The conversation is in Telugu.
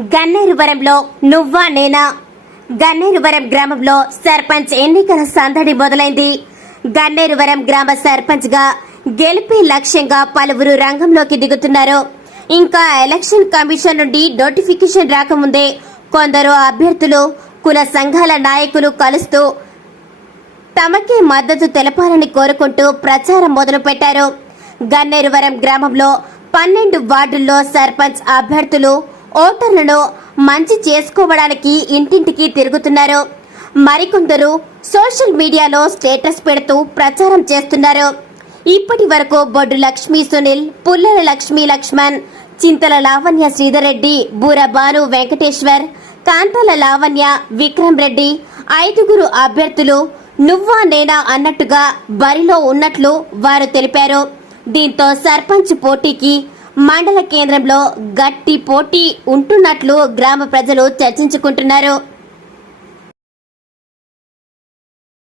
గన్నేరువరంలో నువ్వా నేనా? గన్నేరువరం గ్రామంలో సర్పంచ్ ఎన్నికల సందడి మొదలైంది. గన్నేరువరం గ్రామ సర్పంచ్గా గెలిపే లక్ష్యంగా పలువురు రంగంలోకి దిగుతున్నారు. ఇంకా ఎలక్షన్ కమిషన్ నుండి నోటిఫికేషన్ రాకముందే కొందరు అభ్యర్థులు కుల సంఘాల నాయకులు కలుస్తూ తమకే మద్దతు తెలపాలని కోరుకుంటూ ప్రచారం మొదలుపెట్టారు. గన్నేరువరం గ్రామంలో పన్నెండు వార్డుల్లో సర్పంచ్ అభ్యర్థులు ఓటర్లను మంచి చేసుకోవడానికి ఇంటింటికి తిరుగుతున్నారు. మరికొందరు సోషల్ మీడియాలో స్టేటస్ పెడుతూ ప్రచారం చేస్తున్నారు. ఇప్పటి వరకు బొడ్డు లక్ష్మీ సునీల్ పుల్లల లక్ష్మీ లక్ష్మణ్ చింతల లావణ్య శ్రీధర్ బూరబాను వెంకటేశ్వర్ కాంతాల లావణ్య విక్రమ్ రెడ్డి ఐదుగురు అభ్యర్థులు నువ్వా నేనా అన్నట్టుగా బరిలో ఉన్నట్లు వారు తెలిపారు. దీంతో సర్పంచ్ పోటీకి మండల కేంద్రంలో గట్టి పోటీ ఉంటున్నట్లు గ్రామ ప్రజలు చర్చించుకుంటున్నారు.